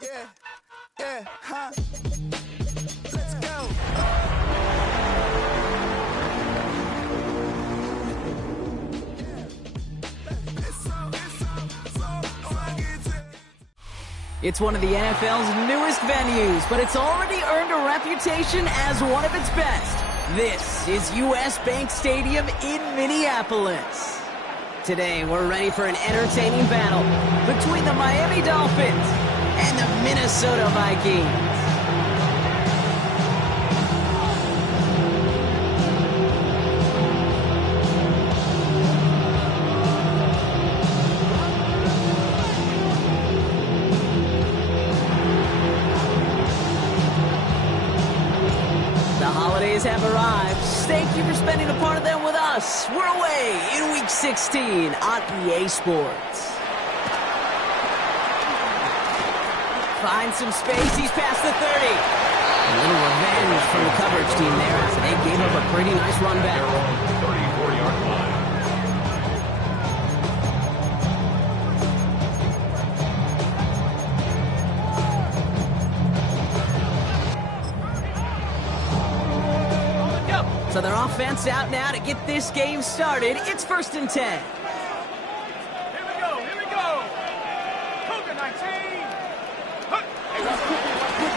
Yeah, yeah, huh? Let's go. It's one of the NFL's newest venues, but it's already earned a reputation as one of its best. This is US Bank Stadium in Minneapolis. Today, we're ready for an entertaining battle between the Miami Dolphins and the Minnesota Vikings. Have arrived. Thank you for spending a part of them with us. We're away in Week 16 on EA Sports. Finds some space. He's past the 30. A little revenge from the coverage team there as they gave up a pretty nice run back. 34-yard line. So their offense out now to get this game started. It's 1st and 10. Here we go. Cougar 19.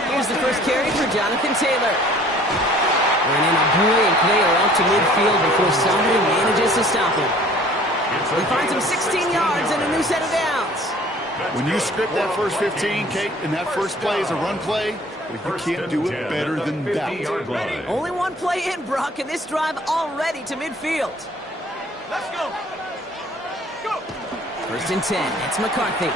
Here's the first carry for Jonathan Taylor. And in a brilliant play out to midfield before somebody manages to stop him. He finds him 16 yards and a new set of downs. When you script that first 15, Kate, and that first play is a run play, well, you can't do it better than that. Only one play in, Brock, and this drive already to midfield. Let's go. Go. 1st and 10. It's McCarthy.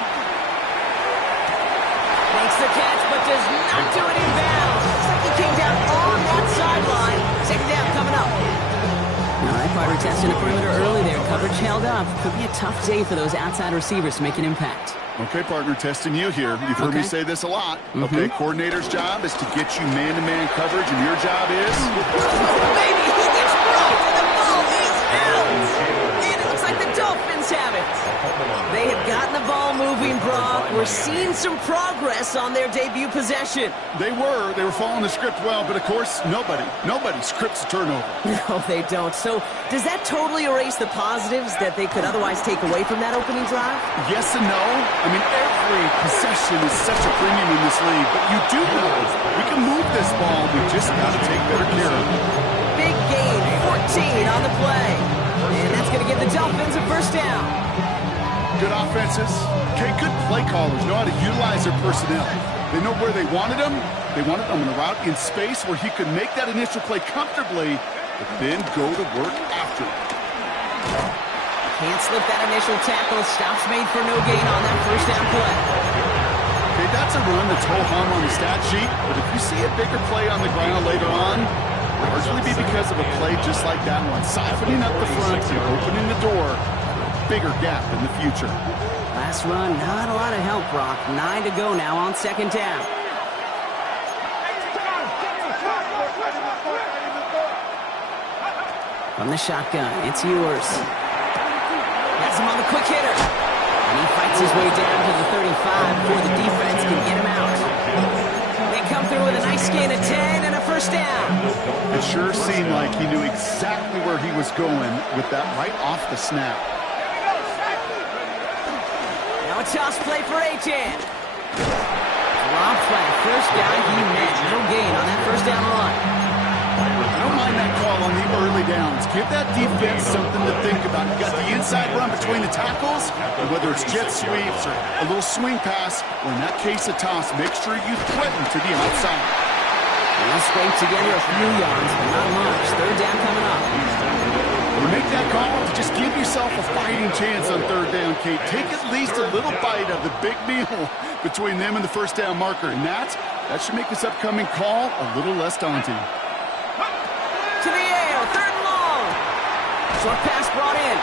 Makes the catch, but does not do it in bounds. Looks like he came down on that sideline. 2nd down coming up. All right, Carter testing the perimeter early there. Coverage held up. Could be a tough day for those outside receivers to make an impact. Okay, partner, testing you here. You've heard me say this a lot. Okay, coordinator's job is to get you man-to-man coverage, and your job is... Baby, he gets broke, and the ball is out! And it looks like the Dolphins have it. They have gotten the ball moving, Brock. We're seeing some progress on their debut possession. They were following the script well, but of course, nobody scripts a turnover. No, they don't. So, does that totally erase the positives that they could otherwise take away from that opening drive? Yes and no. I mean, every possession is such a premium in this league, but you do know we can move this ball. We just got to take better care of it. Big gain, 14 on the play. And that's going to give the Dolphins a 1st down. Good offenses. Okay, good play callers know how to utilize their personnel. They know where they wanted them. They wanted them on a route in space where he could make that initial play comfortably, but then go to work after it. Can't slip that initial tackle. Stops made for no gain on that 1st down play. Okay, that's a run that's ho-hum on the stat sheet, but if you see a bigger play on the ground later on, largely be because of a play just like that one, siphoning up the front and opening the door for a bigger gap in the future. Last run, not a lot of help, Brock. 9 to go now on 2nd down. From the shotgun, it's yours. Has him on the quick hitter. And he fights his way down to the 35 before the defense can get him out. They come through with a nice gain of 10 and a 1st down. It sure seemed like he knew exactly where he was going with that right off the snap. Now a toss play for Achane. Drop flat, 1st down, he met. No gain on that 1st down run. I don't mind that call on the early downs. Give that defense something to think about. You got the inside run between the tackles, and whether it's jet sweeps or a little swing pass, or in that case a toss, make sure you threaten to the outside. They'll scrape together a few yards, but not much. 3rd down coming up. You make that call to just give yourself a fighting chance on 3rd down, Kate. Take at least a little bite of the big meal between them and the 1st down marker, and that should make this upcoming call a little less daunting. To the air, 3rd and long. Short pass brought in.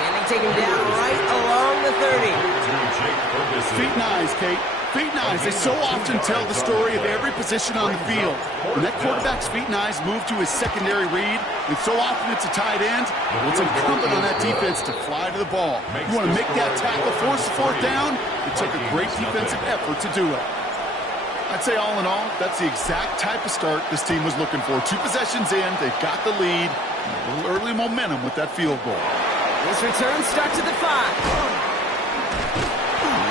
And they take him down right along the 30. Feet and eyes, Kate. feet and eyes, they so often tell the story of every position on the field. When that quarterback's feet and eyes move to his secondary read, and so often it's a tight end, well, it's incumbent on that defense to fly to the ball. You want to make that tackle, force the fourth down? It took a great defensive effort to do it. I'd say all in all, that's the exact type of start this team was looking for. 2 possessions in, they've got the lead, and a little early momentum with that field goal. This return starts at the 5.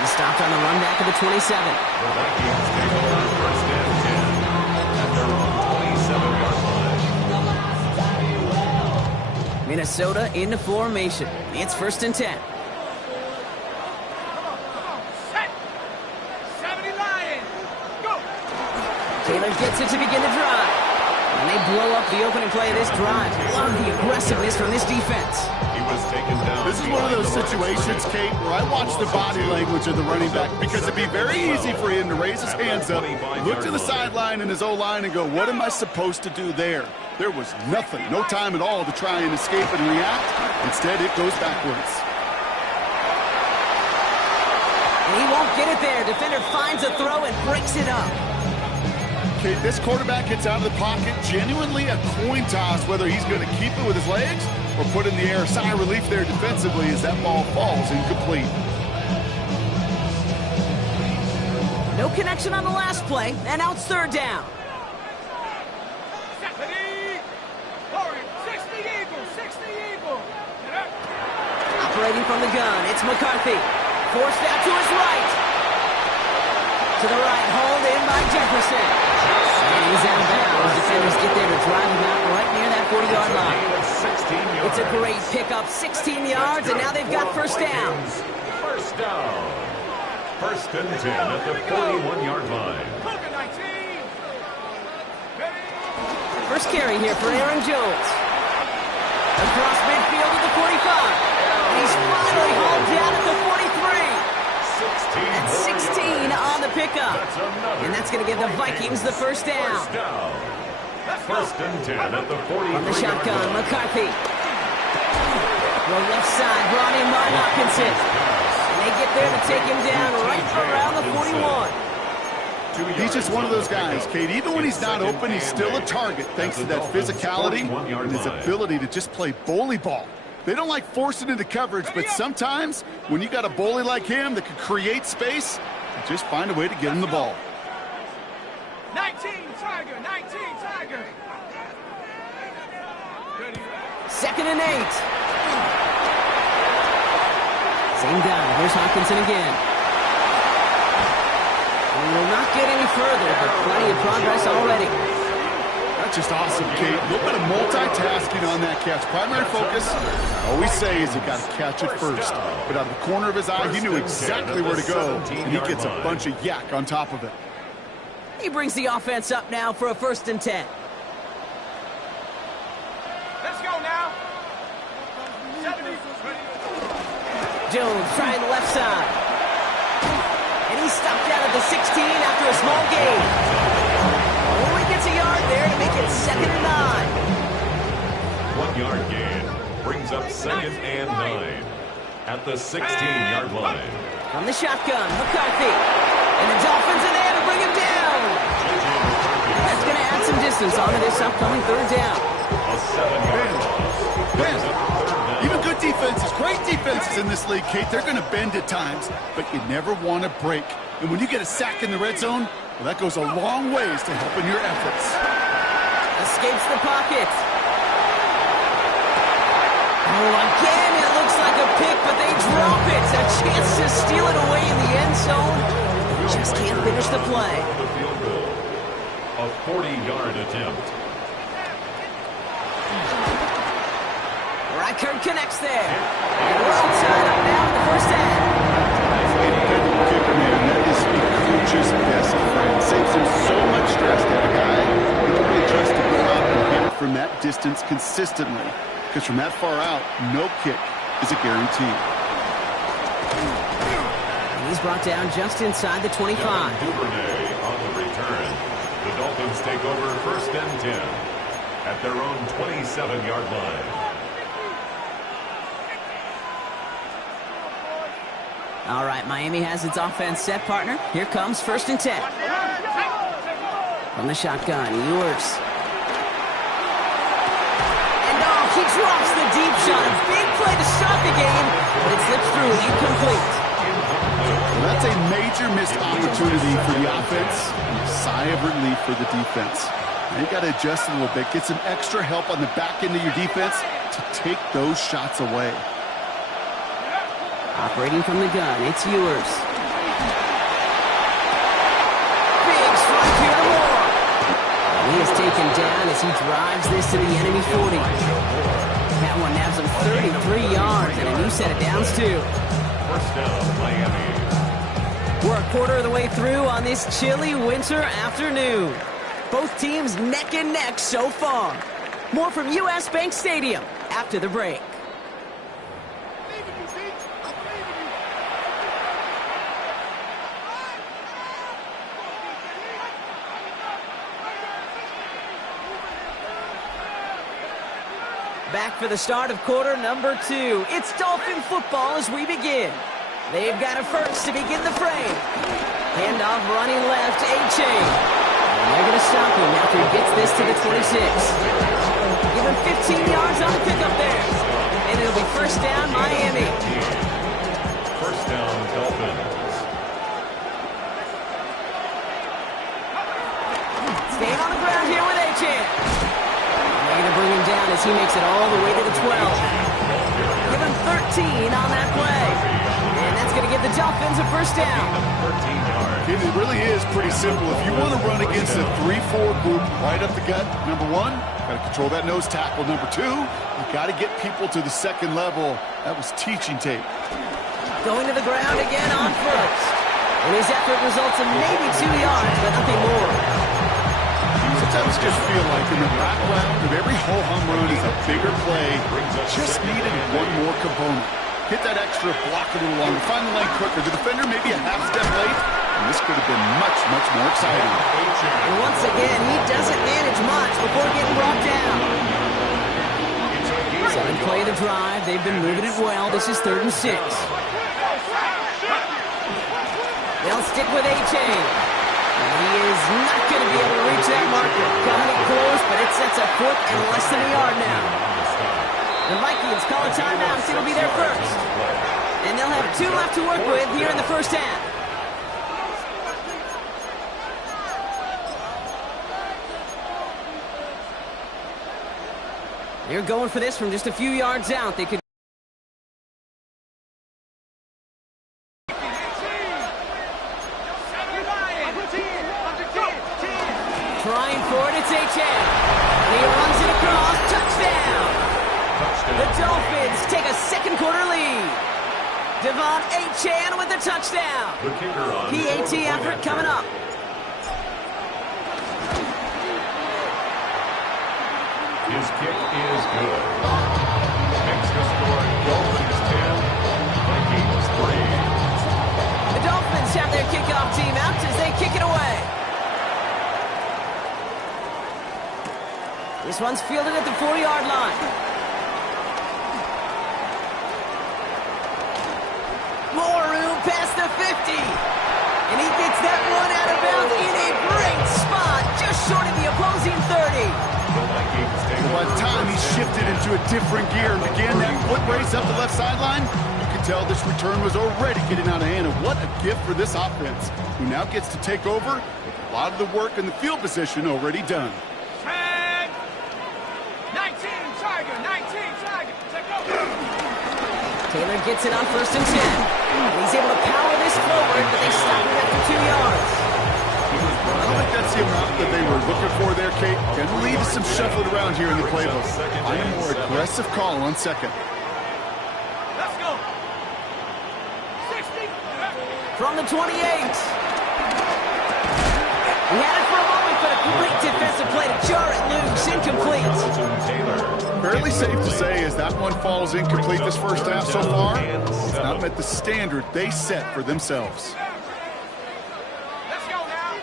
He stopped on the run back of the 27. The Vikings take over first and 10 at their own 27-yard line. Minnesota into formation. It's first and 10. Set. 70 Lions. Go. Taylor gets it to begin the drive. And they blow up the opening play of this drive. Love the aggressiveness from this defense. He was taken down. This is one of those situations, Kate, where I watch the body language of the running back because it'd be very easy for him to raise his hands up, look to the sideline in his O-line and go, what am I supposed to do there? There was nothing, no time at all to try and escape and react. Instead, it goes backwards. And he won't get it there. Defender finds a throw and breaks it up. Okay, this quarterback gets out of the pocket, genuinely a coin toss whether he's going to keep it with his legs or put in the air. Sigh of relief there defensively as that ball falls incomplete. No connection on the last play, and out third down. 60 Eagles. 60 Eagles. Operating from the gun, it's McCarthy. Forced out to his right. To the right, hauled in by Jefferson. And he's out of bounds. Defenders get there to drive him out right near that 40-yard line. It's a great pickup, 16 yards, and now they've got first down. First down. First and 10 at the 41-yard line. Cougar 19. Ready. First carry here for Aaron Jones. Across midfield at the 45. And he's finally hauled down at the 43. 16 on the pickup. And that's going to give the Vikings the first down. First and 10 at the 40. On the shotgun, McCarthy. The left side brought in by Hopkinson. And they get there to take him down right around the 41. He's just one of those guys, Kate. Even when he's not open, he's still a target thanks to that physicality and his ability to just play bully ball. They don't like forcing into coverage, but sometimes when you got a bully like him that can create space, you just find a way to get him the ball. 19 Tiger. 19 Tiger. Ready. Second and 8. Same guy. Here's Hopkinson again. We will not get any further, but plenty of progress already. That's just awesome, Kate. A little bit of multitasking on that catch. Primary focus, I always say, is you got to catch it first. But out of the corner of his eye, he knew exactly where to go, and he gets a bunch of yak on top of it. He brings the offense up now for a first and 10. Let's go now. 70. Jones trying the left side. And he's stopped out at the 16 after a small gain. Only gets a yard there to make it 2nd and 9. 1 yard gain brings up 2nd and 9 at the 16-yard line. From the shotgun, McCarthy. And the Dolphins are there to bring him down. That's going to add some distance onto this upcoming third down. A 7-yard loss. Brings up third down. Even good defenses, great defenses in this league, Kate, they're going to bend at times, but you never want to break. And when you get a sack in the red zone, well, that goes a long ways to helping your efforts. Escapes the pocket. Oh, again, it looks like a pick, but they drop it. A chance to steal it away in the end zone. Just can't finish the play. The field goal. A 40-yard attempt. Reichert connects there. And we're all tied up now in the first half. Kicker, man, that is the coach's best friend. Saves him so much stress to have a guy who can really trust to go out and hit it from that distance consistently. Because from that far out, no kick is a guarantee. And he's brought down just inside the 25. Duvernay on the return. The Dolphins take over first and 10 at their own 27-yard line. All right, Miami has its offense set, partner. Here comes 1st and 10. From the shotgun, Ewers. And he drops the deep shot. A big play to start the game, but it slips through, incomplete. Well, that's a major missed opportunity for the offense and a sigh of relief for the defense. Now you got to adjust a little bit, get some extra help on the back end of your defense to take those shots away. Operating from the gun, it's Ewers. Big strike here to Moore. He is taken down as he drives this to the enemy 40. That one nabs him 33 yards and a new set of downs too. First down, Miami. We're a quarter of the way through on this chilly winter afternoon. Both teams neck and neck so far. More from US Bank Stadium after the break. Back for the start of quarter number 2. It's Dolphin football as we begin. They've got a first to begin the frame. Handoff running left, A-Chain. And they're going to stop him after he gets this to the 26. Give him 15 yards on the pickup there. And it'll be first down, Miami. First down, Dolphins. Staying on the ground here with A-Chain. They're going to bring him down as he makes it all the way to the 12. Give him 13 on that play. And that's going to give the Dolphins a first down. 13 yards. It really is pretty simple. If you want to run against a 3-4 group right up the gut, number 1, got to control that nose tackle. Number 2, you got to get people to the second level. That was teaching tape. Going to the ground again on first. And his effort results in maybe 2 yards, but nothing more. Sometimes just feel like in the background of every ho-hum run is a bigger play. Just needed one more component. Hit that extra block a little longer. Find the lane quicker. The defender maybe a half step late. And this could have been much, much more exciting. And once again, he doesn't manage much before getting brought down. 7th play of the drive. They've been moving it well. This is 3rd and 6. They'll stick with A-Chain. He is not going to be able to reach that marker. Coming it close, but it sets a foot and less than a yard now. The Vikings call a timeout. It'll be their first. And they'll have 2 left to work with here in the first half. They're going for this from just a few yards out. They could. Trying for it, it's A-Chain. He runs it across, touchdown. The Dolphins take a second quarter lead. Devon A-Chain with the touchdown. The kicker on PAT effort coming up. His kick is good. Makes the score Dolphins 10, Vikings 3. The Dolphins have their kickoff team out as they kick it away. This one's fielded at the 4-yard line. More room past the 50. And he gets that one out of bounds in a great spot, just short of the opposing 30. By the time he shifted into a different gear and began that foot race up the left sideline, you could tell this return was already getting out of hand. And what a gift for this offense, who now gets to take over with a lot of the work and the field position already done. Tag! 19 Tiger, 19 Tiger. Take over. Taylor gets it on 1st and 10. And he's able to power this forward, but they stop him after 2 yards. I don't think that's the amount that they were looking for there, Kate. Gonna lead to some shuffling around here in the playbook. Find a more aggressive call on second. Let's go. 60. From the 28. He had it for a moment, but a great defensive play to jar it loose. Incomplete. Fairly safe to say as that one falls incomplete this first half so far, it's not met the standard they set for themselves. Let's go now.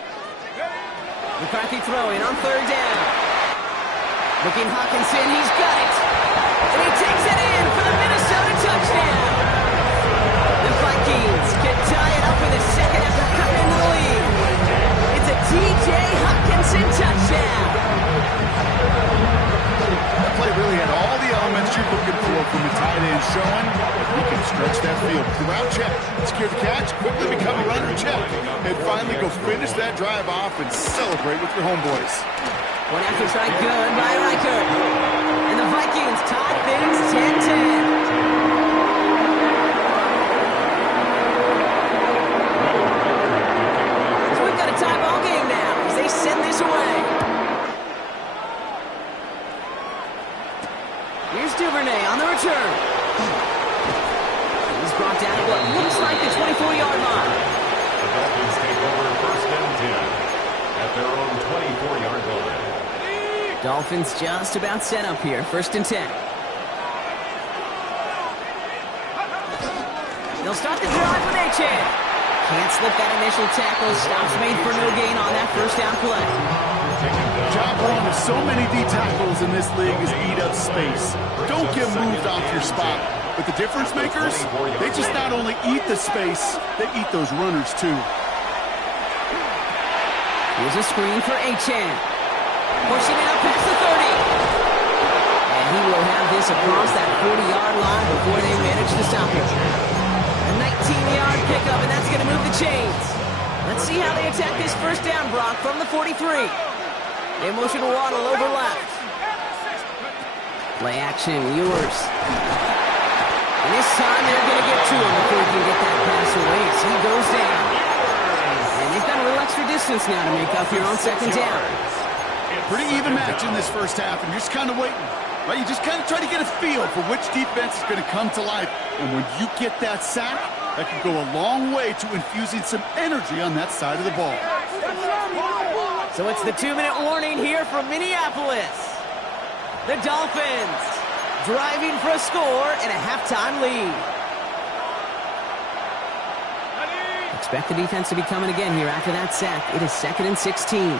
McCarthy throwing on 3rd down. Looking Hawkinson, he's got it. And he takes it in for the Minnesota touchdown. The Vikings stretch that field. The route check, secure the catch, quickly become a runner check, and finally go finish that drive off and celebrate with your homeboys. One after try good by Riker. And the Vikings tie things 10-10. Tie ball game now as they send this away. Here's Duvernay on the return. He's brought down at what looks like the 24-yard line. The Dolphins take over first and 10 at their own 24-yard line. Dolphins just about set up here, first and 10. They'll start the drive with Achane. Can't slip that initial tackle. Stops made for no gain on that first down play. Job one of so many D tackles in this league is eat up space. Don't get moved off your spot. But the difference makers, they just not only eat the space, they eat those runners too. Here's a screen for Achane. Pushing it up past the 30. And he will have this across that 40-yard line before they manage to stop him. A 19-yard pickup, and that's going to move the chains. Let's see how they attack this first down, Brock, from the 43. They motion Waddle over left. Play action, Ewers. And this time they're going to get to him before he can get that pass away as he goes down. And they've got a little extra distance now to make up here on second down. Pretty even match in this first half, and you're just kind of waiting. Right, you just kind of try to get a feel for which defense is going to come to life. And when you get that sack, that can go a long way to infusing some energy on that side of the ball. So it's the 2-minute warning here from Minneapolis. The Dolphins driving for a score and a halftime lead. Expect the defense to be coming again here after that sack. It is 2nd and 16.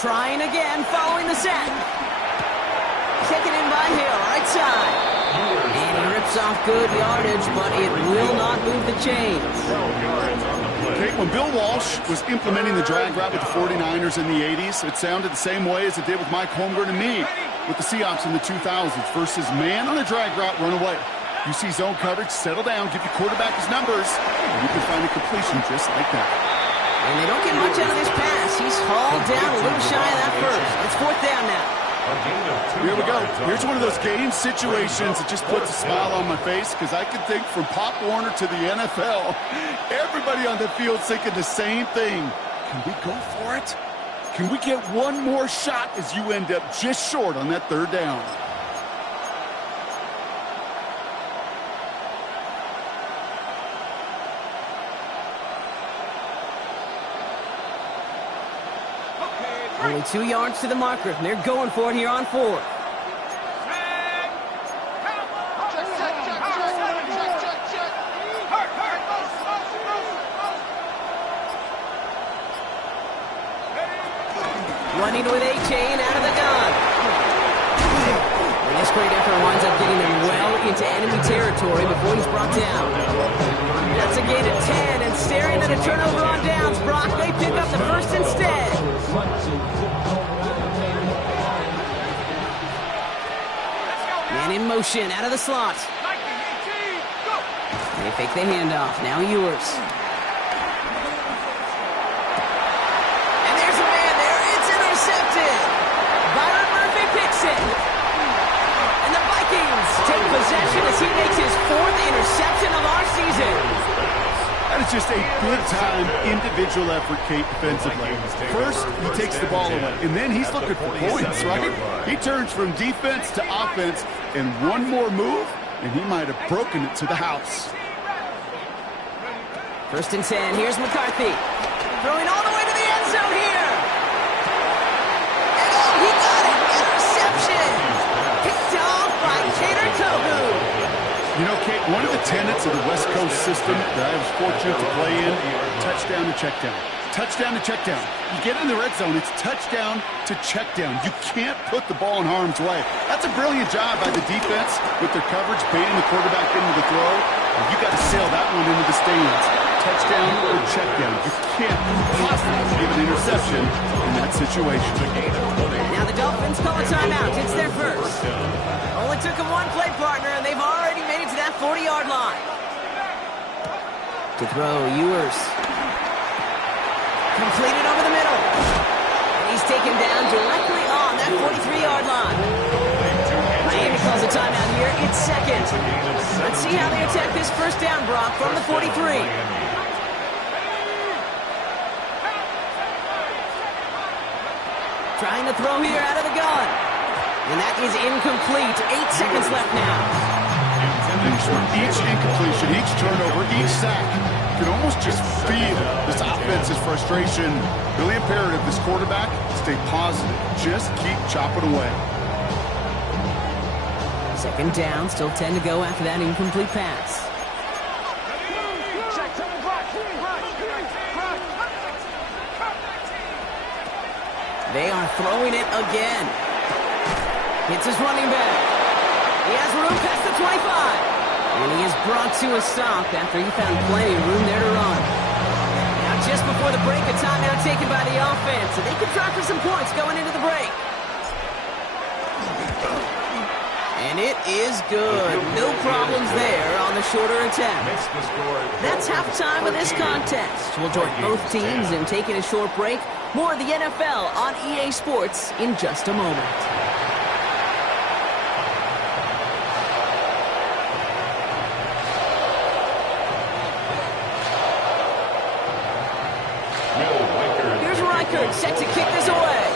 Trying again, following the sack. Taken in by Hill, right side. And he rips off good yardage, but it will not move the chains. Okay, when Bill Walsh was implementing the drag route with the 49ers in the 80s, it sounded the same way as it did with Mike Holmgren and me with the Seahawks in the 2000s. Versus man on a drag route, run away. You see zone coverage, settle down, give your quarterback his numbers, and you can find a completion just like that. And they don't get much out of this pass. He's hauled down a little shy of that first. It's fourth down now. Here we go. Here's one of those game situations that just puts a smile on my face because I can think from Pop Warner to the NFL, everybody on the field thinking the same thing. Can we go for it? Can we get one more shot as you end up just short on that third down? Only 2 yards to the marker, and they're going for it here on 4th. Running with Achane out of the gun. And this great effort winds up getting him well into enemy territory before he's brought down. That's a gain of 10, and staring at a turnover on downs, Brock, they pick up the first instead. Man in motion, out of the slot. They fake the handoff, now Ewers. And there's a man there, it's intercepted. Byron Murphy picks it. And the Vikings take possession as he makes his 4th interception of our season. That is just a big-time individual effort, Kate, defensively. First, he takes the ball away, and then he's looking for points, right? He turns from defense to offense, and one more move, and he might have broken it to the house. First and 10, here's McCarthy. Throwing all the way to the end zone here. And oh, he got it! Interception! Picked off by Kader Tohu. You know, Kate, one of the tenets of the West Coast system that I was fortunate to play in, touchdown to check down. Touchdown to check down. You get in the red zone, it's touchdown to check down. You can't put the ball in harm's way. That's a brilliant job by the defense with their coverage, baiting the quarterback into the throw. And you got to sail that one into the stands. touchdown or check down. You can't possibly give an interception in that situation. Now the Dolphins call a timeout. It's their first. Only took them one play, partner, and they've already made it to that 40-yard line. To throw, Ewers. Completed over the middle. And he's taken down directly on that 43-yard line. Miami calls a timeout here. It's second. Let's see how they attack this first down, Brock, from the 43. Trying to throw here out of the gun. And that is incomplete. 8 seconds left now. Each incompletion, each turnover, each sack, you can almost just feel this offense's frustration. Really imperative, this quarterback, stay positive. Just keep chopping away. Second down, still 10 to go after that incomplete pass. They are throwing it again. Hits his running back. He has room past the 25. And he is brought to a stop after he found plenty of room there to run. Now just before the break, a timeout taken by the offense. So they can try for some points going into the break. And it is good. No problems there on the shorter attempt. That's halftime of this contest. We'll join both teams in taking a short break. More of the NFL on EA Sports in just a moment. Here's Reichert set to kick this away.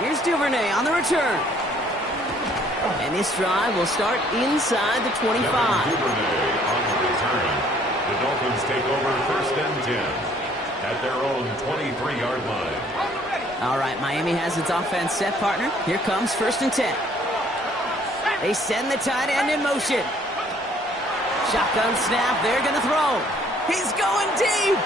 Here's Duvernay on the return. And this drive will start inside the 25. Duvernay on the return. The Dolphins take over first and 10 at their own 23-yard line. All right, Miami has its offense set, partner. Here comes first and 10. They send the tight end in motion. Shotgun snap, they're going to throw. He's going deep.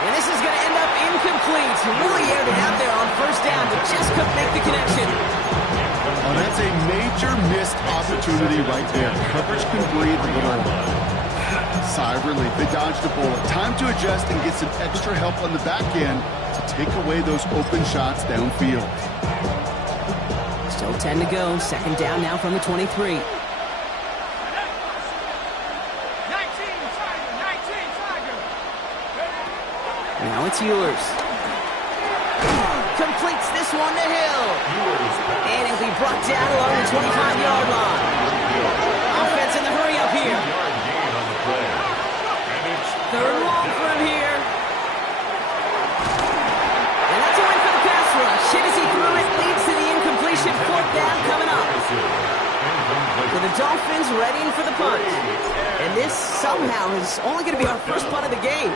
And this is going to end up incomplete. He really aired it out there on first down, but just couldn't make the connection. Oh, that's a major missed opportunity right there. Coverage can breathe a little. Sigh of relief. They dodged a bullet. Time to adjust and get some extra help on the back end to take away those open shots downfield. Still 10 to go. Second down now from the 23. Now it's Ewers. Completes this one to Hill. And it'll be brought down along the 25-yard line. Offense in the hurry up here. Third and long for him here. And that's a win for the pass rush. Hit as he threw it, leads to the incompletion. Fourth down coming up. So the Dolphins readying for the punt. And this somehow is only going to be our first punt of the game.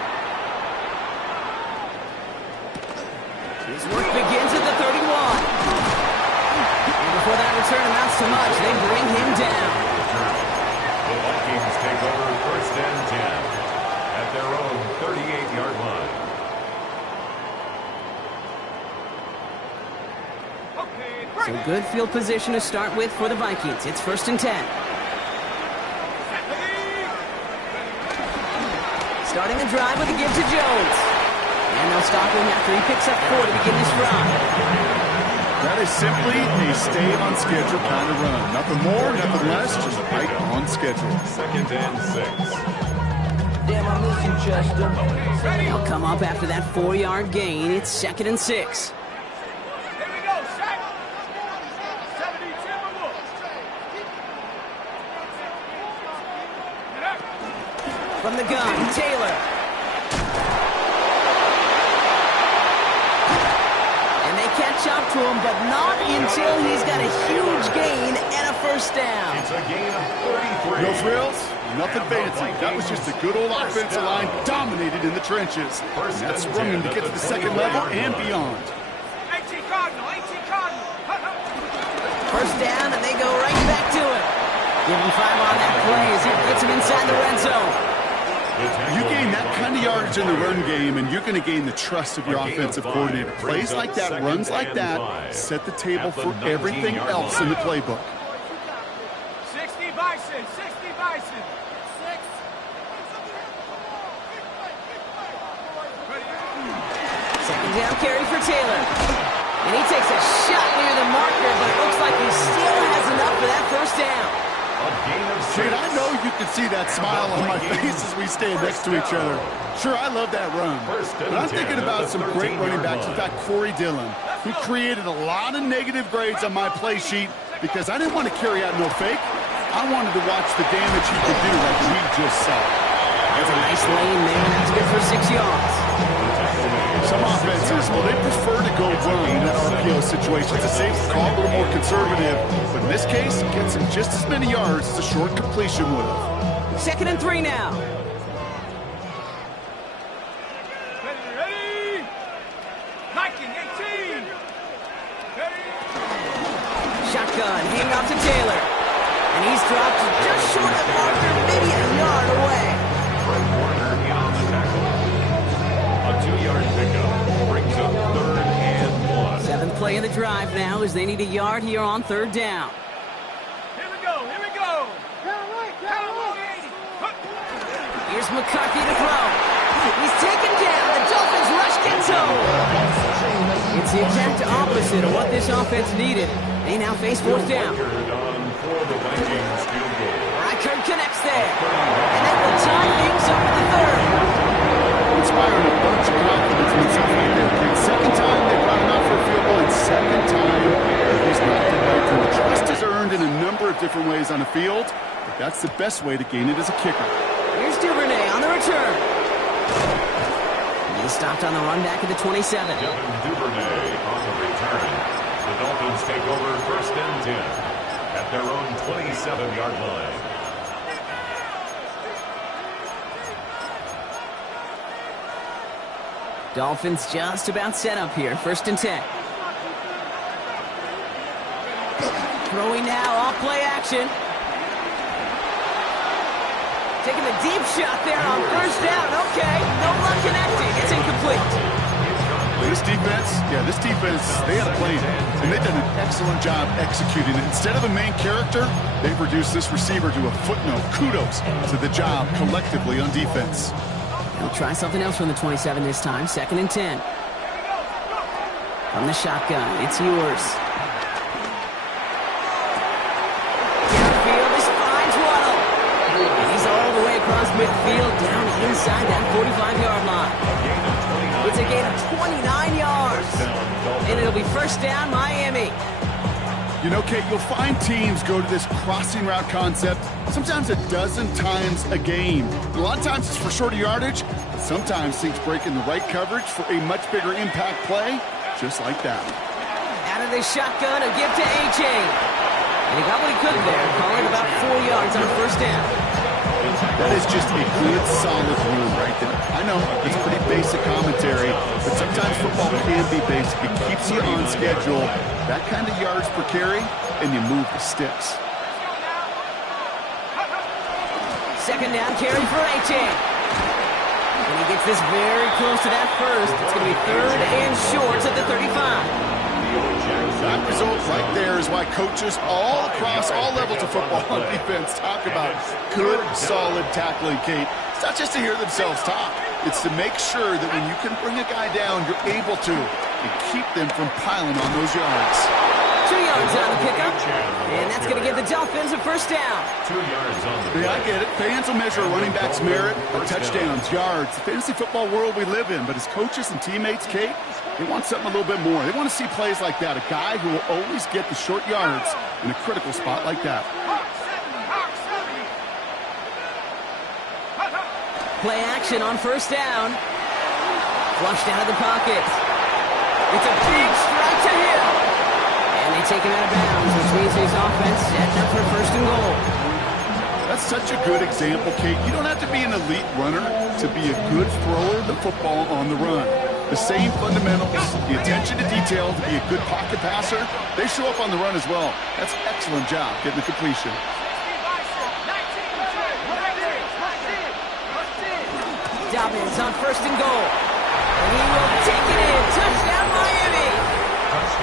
His work begins at the 31. And before that return amounts to much, they bring him down. The Vikings take over first and 10 at their own 38-yard line. So good field position to start with for the Vikings. It's first and 10. Starting the drive with a give to Jones. And they'll stop him after he picks up 4 to begin this drive. That is simply a stay-on-schedule kind of run. Nothing more, nothing less, just right on schedule. Second and 6. Damn, I miss you, Chester. They'll come up after that 4-yard gain. It's second and 6. Here we go, Shaq. 70, Timberwolves. From the gun, Taylor. Catch up to him, but not until he's got a huge gain and a first down. It's a gain of 33. No frills, nothing fancy. That was just a good old offensive line dominated in the trenches. And that sprung him to get to the second level and beyond. 18 Cardinal, 18 Cardinal. First down, and they go right back to it. Give him 5 on that play as he gets him inside the red zone. You gain that kind of yardage in the run game, and you're going to gain the trust of your offensive coordinator. Plays like that, runs like that, set the table for everything else in the playbook. carry for Taylor. And he takes a shot near the marker, but it looks like he still has enough for that first down. A gain of 6. Dude, I know you can see that smile on my face as we stand next to each other. Sure, I love that run. But I'm thinking about some great running backs. In fact, Corey Dillon, who created a lot of negative grades on my play sheet because I didn't want to carry out no fake. I wanted to watch the damage he could do like we just saw. That's a nice lane there. That's good for 6 yards. Some offenses, well, they prefer to go run in that RPO situation. It's a safe call, a little more conservative. But in this case, it gets him just as many yards as a short completion would have. 2nd and 3 now. Ready? Hiking, 18. Ready? Shotgun, hand off to Taylor. And he's dropped just short of marker, maybe a yard away. Fred Warner in on the tackle. A 2-yard pickup brings up 3rd and 1. 7th play of the drive now as they need a yard here on 3rd down. Here we go. Here's McCarthy to throw. He's taken down. The Dolphins rush gets home. It's the exact opposite of what this offense needed. They now face 4th down. On for the Vikings field goal. Reichard connects there. And that will tie things up in the 3rd. Inspiring a bunch of confidence in himself right there. Kid. Second time they brought him out for a field goal, and second time he's knocked it right through. Trust is earned in a number of different ways on the field, but that's the best way to gain it as a kicker. Here's Duvernay on the return. He's stopped on the run back at the 27. Devin Duvernay on the return. The Dolphins take over 1st and 10 at their own 27-yard line. Dolphins just about set up here. 1st and 10. Throwing now, off play action. Taking the deep shot there on 1st down. Okay, no luck connecting. It's incomplete. This defense, they had a plan, and they've done an excellent job executing it. Instead of a main character, they've reduced this receiver to a footnote. Kudos to the job collectively on defense. He'll try something else from the 27 this time. 2nd and 10. From the shotgun, it's yours. Downfield is finds Waddle. And he's all the way across midfield, down inside that 45-yard line. It's a gain of 29 yards. And it'll be 1st down, Miami. You know, Kate, you'll find teams go to this crossing route concept sometimes a dozen times a game. A lot of times it's for shorter yardage, but sometimes things break in the right coverage for a much bigger impact play, just like that. Out of the shotgun, a give to A.J. And he got what he could there, calling about 4 yards on 1st down. That is just a good, solid run right there. I know, it's pretty basic commentary, but sometimes football can be basic. It keeps you on schedule. That kind of yards per carry, and you move the sticks. 2nd down carry for A.J. And he gets this very close to that first. It's going to be 3rd and short at the 35. That result right there is why coaches all across all levels of football on defense talk about good, solid tackling, Kate. It's not just to hear themselves talk. It's to make sure that when you can bring a guy down, you're able to and keep them from piling on those yards. 2 yards on the pickup, and that's going to give the Dolphins a 1st down. 2 yards on the play. Yeah, I get it. Fans will measure a running back's merit by touchdowns, yards, the fantasy football world we live in. But as coaches and teammates, Kate, they want something a little bit more. They want to see plays like that, a guy who will always get the short yards in a critical spot like that. Play action on 1st down. Flushed out of the pocket. It's a big strike to him. And they take him out of bounds, which means his offense setting up for 1st and goal. That's such a good example, Kate. You don't have to be an elite runner to be a good thrower of the football on the run. The same fundamentals, the attention to detail to be a good pocket passer, they show up on the run as well. That's an excellent job getting the completion. Dobbins on 1st and goal. And he will take it in. Touchdown, Miami.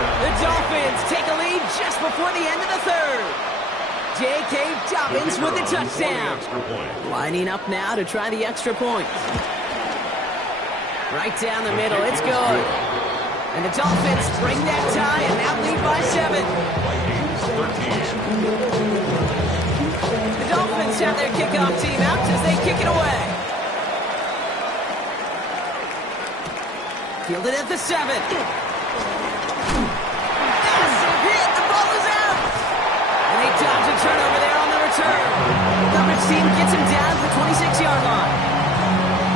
The Dolphins take a lead just before the end of the 3rd. J.K. Dobbins with the touchdown. Lining up now to try the extra point. Right down the middle. It's good. And the Dolphins break that tie and now lead by 7. Vikings 13. The Dolphins have their kickoff team out as they kick it away. Fielded at the 7. Massive hit. The ball is out. And they dodge a turnover there on the return. The coverage team gets him down to the 26-yard line.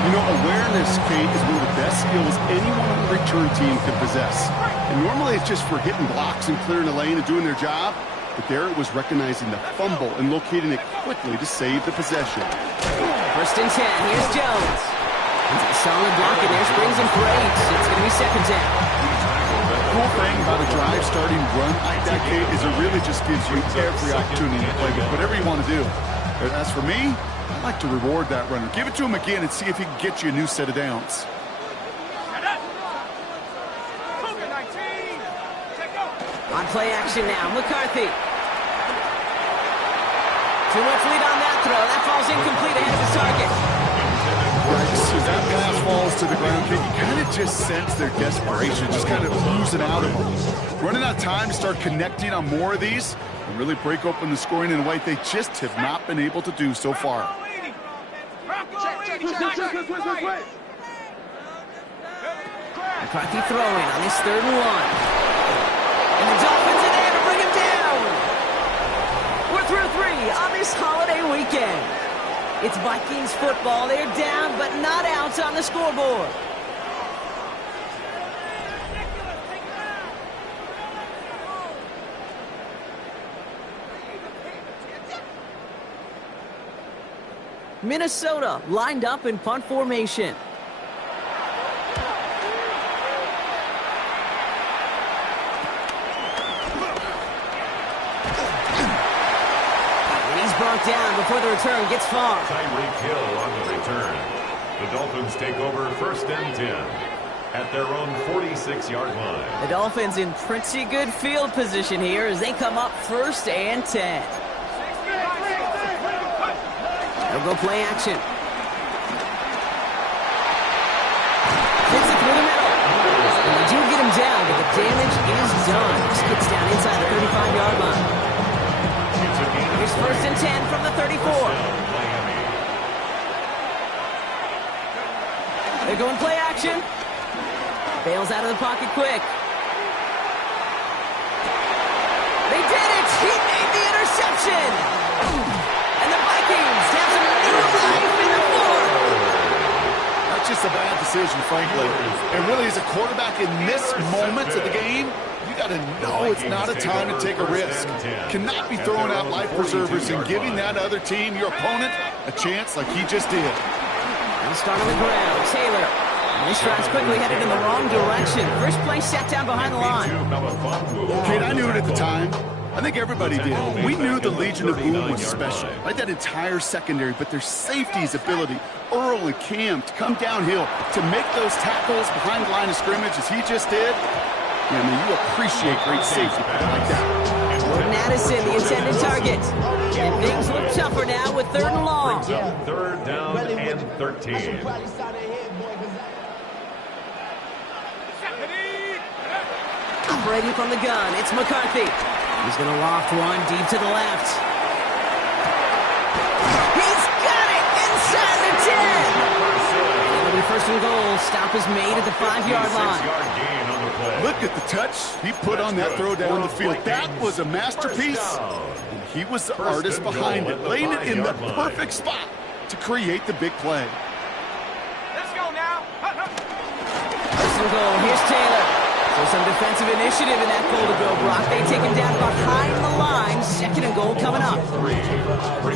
You know, awareness, Kate, is one of the best skills anyone on the return team can possess. And normally it's just for hitting blocks and clearing the lane and doing their job. But there it was recognizing the fumble and locating it quickly to save the possession. 1st and 10. Here's Jones. It's a solid block, and there springs him for 8. It's going to be 2nd down. The cool thing about a drive starting run like that, Kate, is it really just gives you every opportunity to play with whatever you want to do. As for me, I like to reward that runner. Give it to him again and see if he can get you a new set of downs. On play action now, McCarthy. Too much lead on that throw. That falls incomplete ahead of his target. Right, as that pass falls to the ground, Kate, you kind of just sense their desperation, just kind of oozing out of them. Running out of time to start connecting on more of these and really break open the scoring in a way they just have not been able to do so far. McCarthy throwing on this 3rd and 1. And the Dolphins are there to bring him down. We're through 3 on this holiday weekend. It's Vikings football. They're down, but not out on the scoreboard. Minnesota lined up in punt formation. Brought down before the return gets far. Tyreek Hill on the return. The Dolphins take over 1st and 10 at their own 46-yard line. The Dolphins in pretty good field position here as they come up 1st and 10. They'll go play action. Hits it through the middle. And they do get him down, but the damage is done. Just gets down inside the 35-yard line. Here's 1st and 10 from the 34. They're going play action. Bails out of the pocket quick. They did it! He made the interception! And the Vikings have some new life in the 4th. That's just a bad decision, frankly. And really, as a quarterback in this moment of the game, you got to know it's not a time to take a risk. Cannot be throwing out life preservers and giving that other team, your opponent, a chance like he just did. He'll start on the ground. Taylor. And he strides quickly, headed in the wrong direction. First play sat down behind the line. Kate, I knew it at the time. I think everybody did. We knew the Legion of Boom was special, like that entire secondary, but their safety's ability, Earl and Cam, to come downhill, to make those tackles behind the line of scrimmage as he just did. Yeah, I mean, you appreciate great safety like that. Jordan Addison, the intended target. And things look tougher now with 3rd and long. 3rd down and 13. Operating from the gun, it's McCarthy. He's going to loft one deep to the left. He's got it inside the 10. It'll be 1st and goal. Stop is made at the 5-yard line. Look at the touch he put on that throw down the field. That was a masterpiece. And he was the artist behind it, laying it in the perfect spot to create the big play. Let's go now. 1st and goal. Here's Taylor. So some defensive initiative in that goal to go, Brock. They take him down behind the line. 2nd and goal coming up.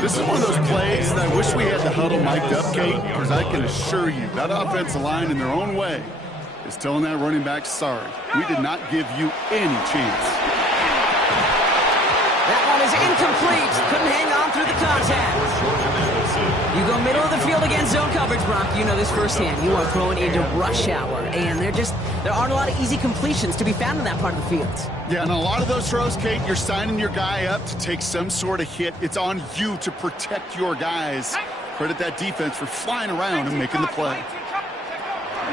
This is one of those plays that I wish we had the huddle mic'd up, Kate, because I can assure you that offensive line in their own way is telling that running back, sorry, we did not give you any chance. That one is incomplete. Couldn't hang on through the contact. You go middle of the field against zone coverage, Brock. You know this firsthand. You are throwing into rush hour, and there aren't a lot of easy completions to be found in that part of the field. Yeah, and a lot of those throws, Kate, you're signing your guy up to take some sort of hit. It's on you to protect your guys. Credit that defense for flying around and making the play.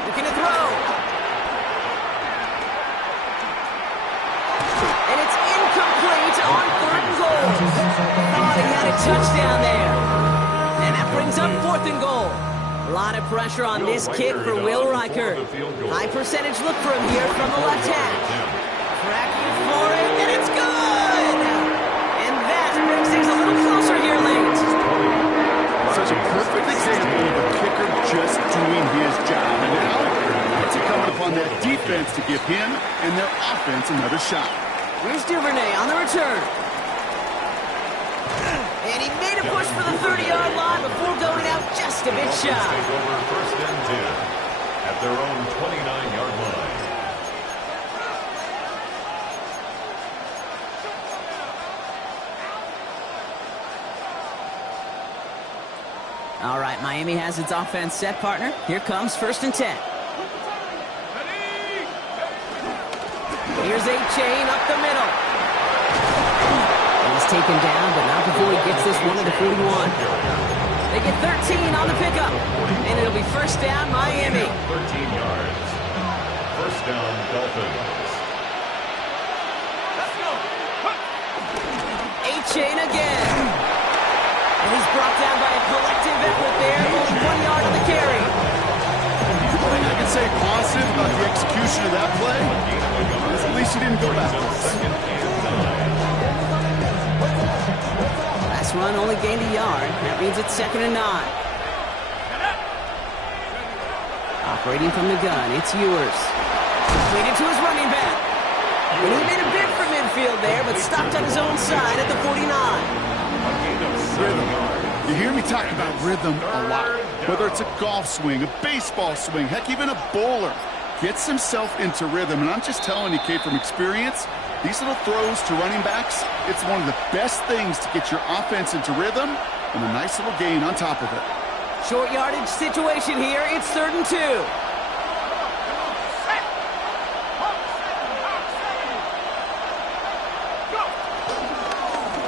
Looking to throw. on 3rd and goal. Thought he had a touchdown there. And that brings up 4th and goal. A lot of pressure on this kick for Will Reichert. High percentage look for him here from the left hash. Cracking for it, and it's good! And that brings things a little closer here late. Such a perfect example of a kicker just doing his job. And now, it's incumbent upon that defense to give him and their offense another shot. Here's Duvernay on the return. And he made a push for the 30-yard line before going out just a bit shy. Take over 1st and 10 at their own 29-yard line. All right, Miami has its offense set, partner. Here comes 1st and 10. Here's A-Chain up the middle. He's taken down, but not before he gets this one to the 41. They get 13 on the pickup, and it'll be 1st down, Miami. 13 yards. 1st down, Dolphins. A-Chain again. And he's brought down by a collective effort there, only 1 yard on the carry. One thing I can say positive about the execution of that play is at least he didn't go backwards. Last run only gained a yard. That means it's 2nd and 9. Operating from the gun, it's Ewers. Completed to his running back. And he made a bid for midfield there, but stopped on his own side at the 49. Rhythm. You hear me talk about rhythm a lot. Whether it's a golf swing, a baseball swing, heck, even a bowler gets himself into rhythm. And I'm just telling you, Kate, from experience, these little throws to running backs, it's one of the best things to get your offense into rhythm and a nice little gain on top of it. Short yardage situation here. It's 3rd and 2.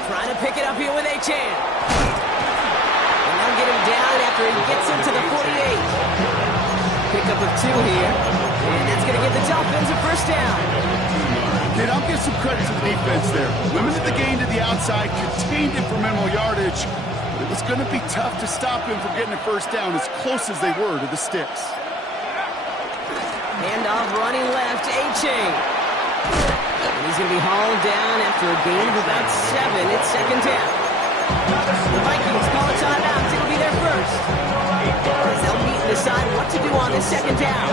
Trying to pick it up here with A-Chan. And they'll get him down after he gets into the 48. Pickup of 2 here. And that's going to give the Dolphins a 1st down. Kid, I'll give some credit to the defense there. Limited the gain to the outside, contained him for minimal yardage. But it was going to be tough to stop him from getting a 1st down as close as they were to the sticks. Handoff running left, A-Chain. And he's going to be hauled down after a gain of about 7. It's 2nd down. The Vikings call a timeout. It'll be their first. As they'll meet and decide what to do on this 2nd down.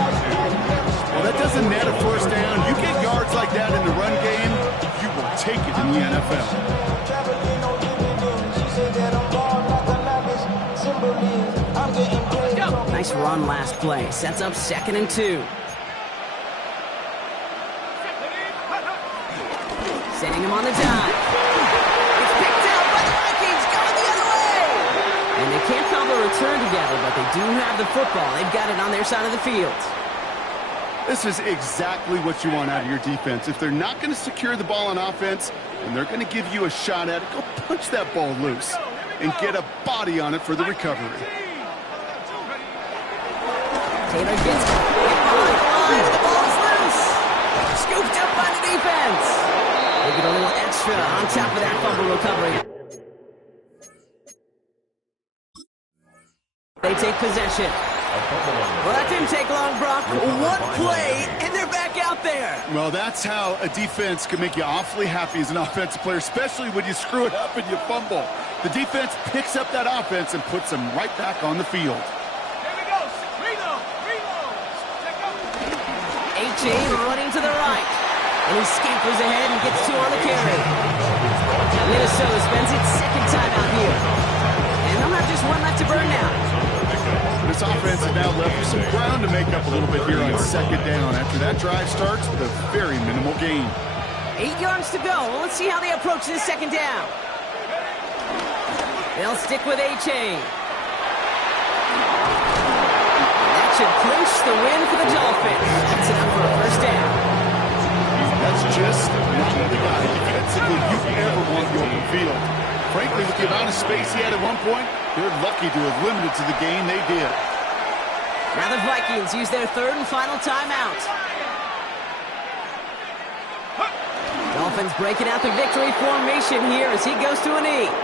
Well, that doesn't net a 1st down. You get yards like that in the run game, you will take it in the NFL. Nice run last play. Sets up 2nd and 2. Setting him on the dive. It's picked out by the Vikings, going the other way. And they can't call the return together, but they do have the football. They've got it on their side of the field. This is exactly what you want out of your defense. If they're not going to secure the ball on offense, and they're going to give you a shot at it, go punch that ball loose and get a body on it for the recovery. Taylor gets hit behind the line, and the ball is loose. Scooped up by the defense. They get a little extra on top of that fumble recovery. They take possession. Well, that didn't take long, Brock. One play, and they're back out there. Well, that's how a defense can make you awfully happy as an offensive player, especially when you screw it up and you fumble. The defense picks up that offense and puts them right back on the field. A-Chain running to the right. And he scampers ahead and gets 2 on the carry. Minnesota spends its 2nd time out here. And they'll have just 1 left to burn now. This offense is now left with some ground to make up a little bit here on 2nd down after that drive starts with a very minimal gain. 8 yards to go. Well, let's see how they approach this 2nd down. They'll stick with A-Chain. That should clinch the win for the Dolphins. That's enough for a 1st down. That's just not the guy defensively you ever want the open field. Frankly, with the amount of space he had at one point, they're lucky to have limited to the gain they did. Now the Vikings use their 3rd and final timeout. Dolphins breaking out the victory formation here as he goes to a knee.